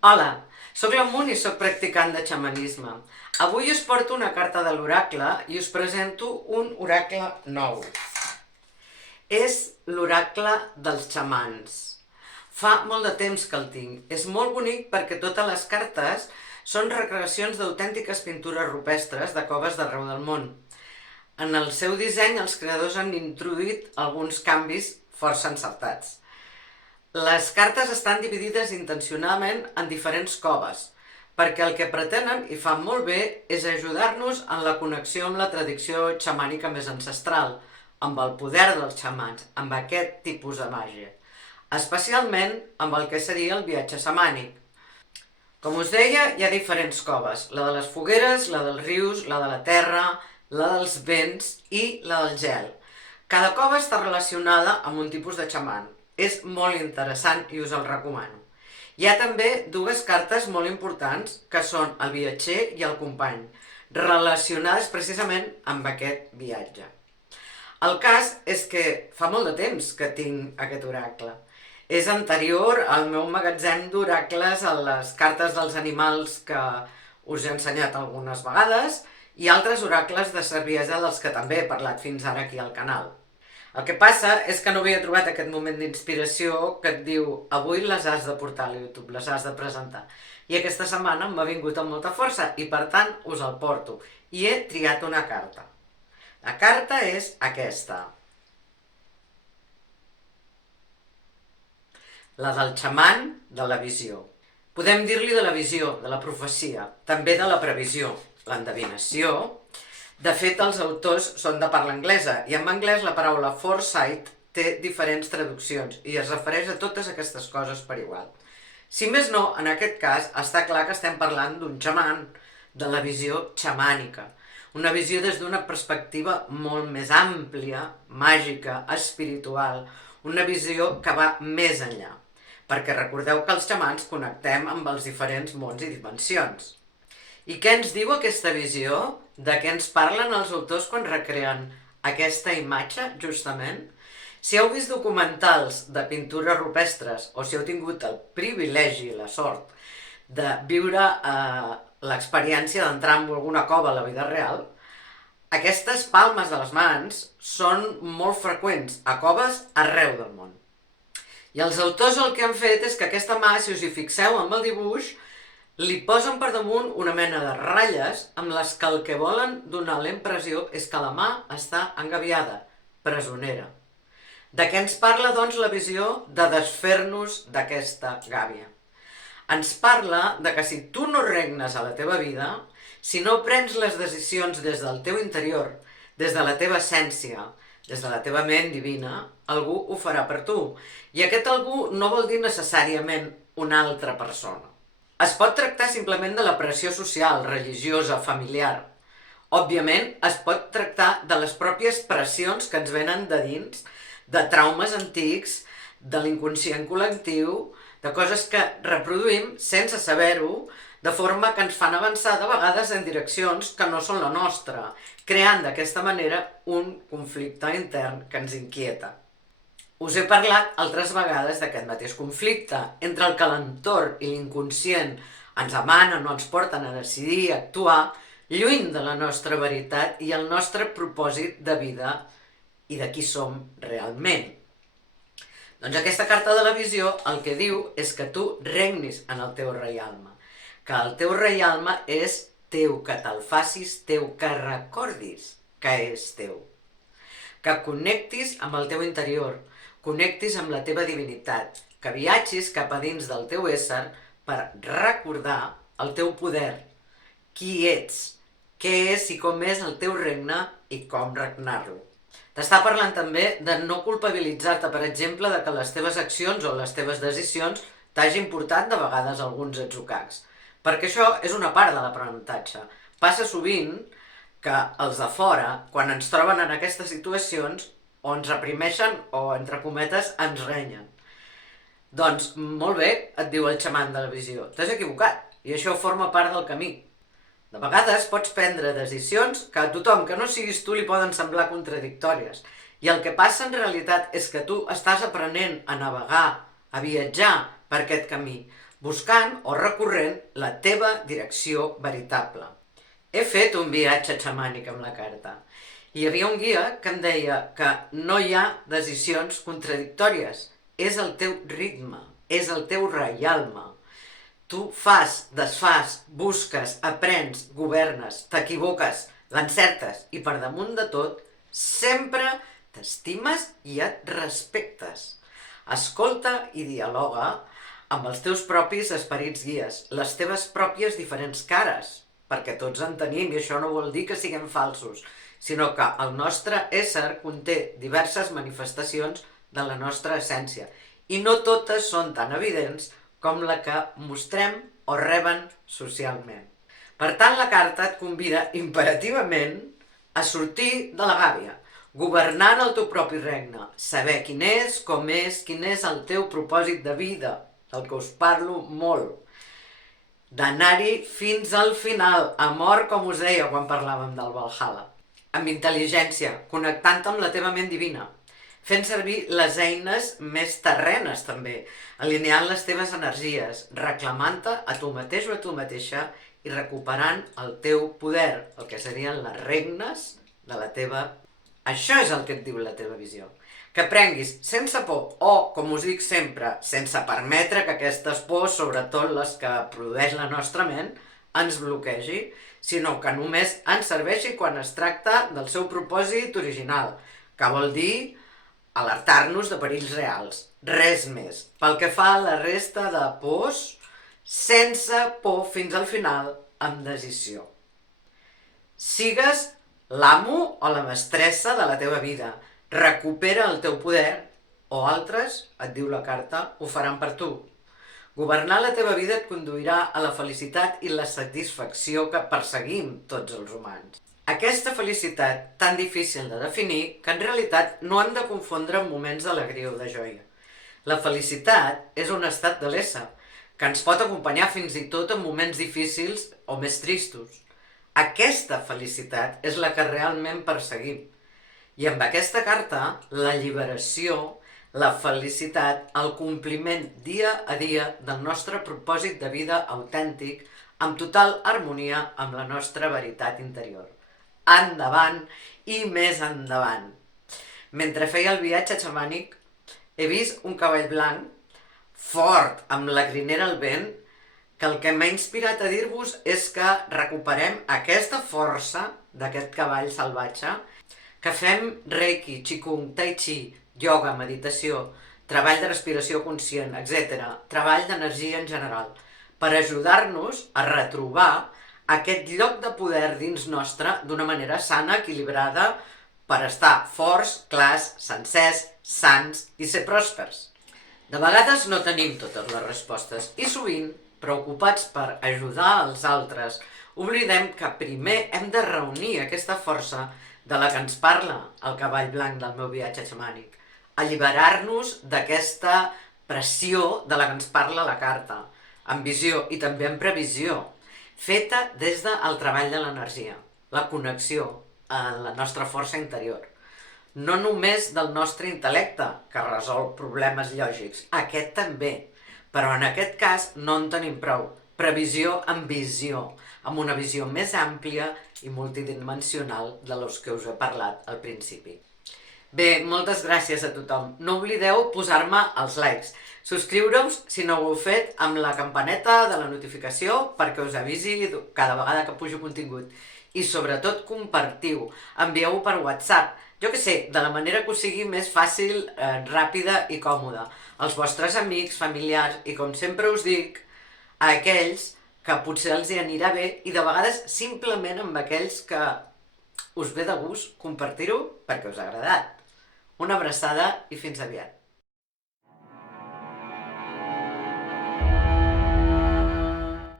Hola, sóc la Mun i sóc practicant de xamanisme. Avui us porto una carta de l'oracle i us presento un oracle nou. És l'oracle dels xamans. Fa molt de temps que el tinc. És molt bonic perquè totes les cartes són recreacions d'autèntiques pintures rupestres de coves d'arreu del món. En el seu disseny els creadors han introduït alguns canvis força encertats. Les cartes estan dividides intencionadament en diferents coves, perquè el que pretenen, i fan molt bé, és ajudar-nos en la connexió amb la tradició xamànica més ancestral, amb el poder dels xamans, amb aquest tipus de màgia, especialment amb el que seria el viatge xamànic. Com us deia, hi ha diferents coves, la de les fogueres, la dels rius, la de la terra, la dels vents i la del gel. Cada cova està relacionada amb un tipus de xaman. És molt interessant i us el recomano. Hi ha també dues cartes molt importants que són el viatger i el company, relacionades precisament amb aquest viatge. El cas és que fa molt de temps que tinc aquest oracle. És anterior al meu magatzem d'oracles a les cartes dels animals que us he ensenyat algunes vegades i altres oracles de saviesa dels que també he parlat fins ara aquí al canal. El que passa és que no havia trobat aquest moment d'inspiració que et diu avui les has de portar a YouTube, les has de presentar. I aquesta setmana m'ha vingut amb molta força i per tant us el porto. I he triat una carta. La carta és aquesta. La del xaman de la visió. Podem dir-li de la visió, de la profecia, també de la previsió, l'endevinació. De fet, els autors són de parla anglesa i en anglès la paraula foresight té diferents traduccions i es refereix a totes aquestes coses per igual. Si més no, en aquest cas, està clar que estem parlant d'un xaman, de la visió xamànica. Una visió des d'una perspectiva molt més àmplia, màgica, espiritual, una visió que va més enllà. Perquè recordeu que els xamans connectem amb els diferents mons i dimensions. I què ens diu aquesta visió? De què ens parlen els autors quan recreen aquesta imatge, justament? Si heu vist documentals de pintures rupestres o si heu tingut el privilegi i la sort de viure l'experiència d'entrar en alguna cova a la vida real, aquestes palmes de les mans són molt freqüents a coves arreu del món. I els autors el que han fet és que aquesta mà, si us hi fixeu amb el dibuix, li posen per damunt una mena de ratlles amb les que el que volen donar la impressió és que la mà està engabiada, presonera. De què ens parla, doncs, la visió de desfer-nos d'aquesta gàbia? Ens parla de que si tu no regnes a la teva vida, si no prens les decisions des del teu interior, des de la teva essència, des de la teva ment divina, algú ho farà per tu. I aquest algú no vol dir necessàriament una altra persona. Es pot tractar simplement de la pressió social, religiosa, familiar. Òbviament, es pot tractar de les pròpies pressions que ens venen de dins, de traumes antics, de l'inconscient col·lectiu, de coses que reproduïm sense saber-ho, de forma que ens fan avançar de vegades en direccions que no són la nostra, creant d'aquesta manera un conflicte intern que ens inquieta. Us he parlat altres vegades d'aquest mateix conflicte entre el que l'entorn i l'inconscient ens emanen o ens porten a decidir i actuar lluny de la nostra veritat i el nostre propòsit de vida i de qui som realment. Doncs aquesta carta de la visió el que diu és que tu regnis en el teu reialme, que el teu reialme és teu, que te'l facis teu, que recordis que és teu, que connectis amb el teu interior, connectis amb la teva divinitat, que viatgis cap a dins del teu ésser per recordar el teu poder, qui ets, què és i com és el teu regne i com regnar-lo. T'està parlant també de no culpabilitzar-te, per exemple, de que les teves accions o les teves decisions t'hagin portat de vegades alguns atzucacs, perquè això és una part de l'aprenentatge. Passa sovint que els de fora, quan ens troben en aquestes situacions, o ens reprimeixen o, entre cometes, ens renyen. Doncs, molt bé, et diu el xaman de la visió, t'has equivocat, i això forma part del camí. De vegades pots prendre decisions que a tothom que no siguis tu li poden semblar contradictòries, i el que passa en realitat és que tu estàs aprenent a navegar, a viatjar per aquest camí, buscant o recorrent la teva direcció veritable. He fet un viatge xamànic amb la carta. Hi havia un guia que em deia que no hi ha decisions contradictòries. És el teu ritme, és el teu reialme. Tu fas, desfas, busques, aprens, governes, t'equivoques, l'encertes i per damunt de tot sempre t'estimes i et respectes. Escolta i dialoga amb els teus propis esperits guies, les teves pròpies diferents cares, perquè tots en tenim i això no vol dir que siguem falsos, sinó que el nostre ésser conté diverses manifestacions de la nostra essència i no totes són tan evidents com la que mostrem o reben socialment. Per tant, la carta et convida imperativament a sortir de la gàbia, governant el teu propi regne, saber quin és, com és, quin és el teu propòsit de vida, del que us parlo molt, d'anar-hi fins al final, a mort, com us deia quan parlàvem del Valhalla, amb intel·ligència, connectant amb la teva ment divina, fent servir les eines més terrenes també, alineant les teves energies, reclamant-te a tu mateix o a tu mateixa i recuperant el teu poder, el que serien les regnes de la teva. Això és el que et diu la teva visió. Que prenguis sense por o, com us dic sempre, sense permetre que aquestes pors, sobretot les que produeix la nostra ment, ens bloquegi, sinó que només ens serveixi quan es tracta del seu propòsit original, que vol dir alertar-nos de perills reals, res més. Pel que fa a la resta de pors, sense por fins al final, amb decisió. Sigues l'amo o la mestressa de la teva vida, recupera el teu poder, o altres, et diu la carta, ho faran per tu. Governar la teva vida et conduirà a la felicitat i la satisfacció que perseguim tots els humans. Aquesta felicitat tan difícil de definir que en realitat no hem de confondre amb moments d'alegria o de joia. La felicitat és un estat de l'ésser que ens pot acompanyar fins i tot en moments difícils o més tristos. Aquesta felicitat és la que realment perseguim. I amb aquesta carta, la lliberació, la felicitat, el compliment dia a dia del nostre propòsit de vida autèntic amb total harmonia amb la nostra veritat interior. Endavant i més endavant. Mentre feia el viatge xamànic, he vist un cavall blanc, fort, amb la crinera al vent, que el que m'ha inspirat a dir-vos és que recuperem aquesta força d'aquest cavall salvatge, que fem reiki, qigong, tai chi, ioga, meditació, treball de respiració conscient, etc., treball d'energia en general, per ajudar-nos a retrobar aquest lloc de poder dins nostre d'una manera sana, equilibrada, per estar forts, clars, sencers, sants i ser pròspers. De vegades no tenim totes les respostes i sovint, preocupats per ajudar els altres, oblidem que primer hem de reunir aquesta força de la que ens parla el cavall blanc del meu viatge xamànic, alliberar-nos d'aquesta pressió de la que ens parla la carta, amb visió i també amb previsió, feta des del treball de l'energia, la connexió amb la nostra força interior. No només del nostre intel·lecte, que resol problemes lògics, aquest també, però en aquest cas no en tenim prou. Previsió amb visió, amb una visió més àmplia i multidimensional de los que us he parlat al principi. Bé, moltes gràcies a tothom. No oblideu posar-me els likes. Subscriure-us, si no ho heu fet, amb la campaneta de la notificació perquè us avisi cada vegada que pujo contingut. I sobretot compartiu, envieu-ho per WhatsApp, jo que sé, de la manera que us sigui més fàcil, ràpida i còmoda, als vostres amics, familiars i, com sempre us dic, a aquells que potser els hi anirà bé i de vegades simplement amb aquells que us ve de gust compartir-ho perquè us ha agradat. Una abraçada i fins aviat.